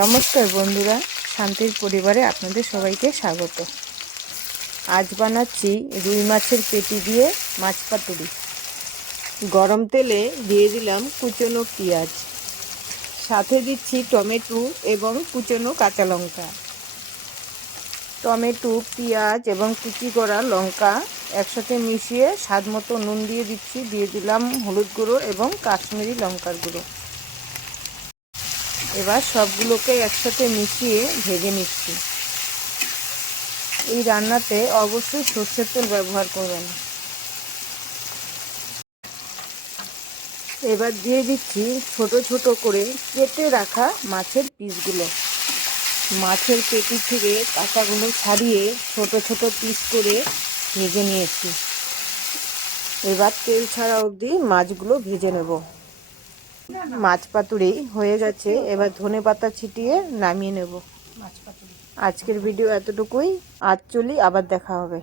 নমস্কার বন্ধুরা, শান্তির পরিবারে আপনাদের সবাইকে স্বাগত। আজ বানাচ্ছি রুই মাছের পেটি দিয়ে মাছ পাতুরি। গরম তেলে দিয়ে দিলাম কুচনো পেঁয়াজ, সাথে দিচ্ছি টমেটো এবং কুচনো কাঁচা লঙ্কা। টমেটো, পেঁয়াজ এবং কুচি করা লঙ্কা একসাথে মিশিয়ে স্বাদ মতো নুন দিয়ে দিচ্ছি। দিয়ে দিলাম হলুদ গুঁড়ো এবং কাশ্মীরি লঙ্কার গুঁড়ো। এবার সবগুলোকে একসাথে মিশিয়ে ভেজে নিচ্ছি। এই রান্নাতে অবশ্যই সরষের তেল ব্যবহার করবেন। এবার দিয়ে দিচ্ছি ছোট ছোট করে কেটে রাখা মাছের পিসগুলো। মাছের পেটি থেকে কাঁটাগুলো ছাড়িয়ে ছোট ছোট পিস করে ভেজে নিয়েছি। এবার তেল ছাড়া অবধি মাছগুলো ভেজে নেব। মাছ পাতুরি হয়ে গেছে, এবার ধনেপাতা ছিটিয়ে নামিয়ে নেব। আজকের ভিডিও এতটুকুই। আজ চলি, আবার দেখা হবে।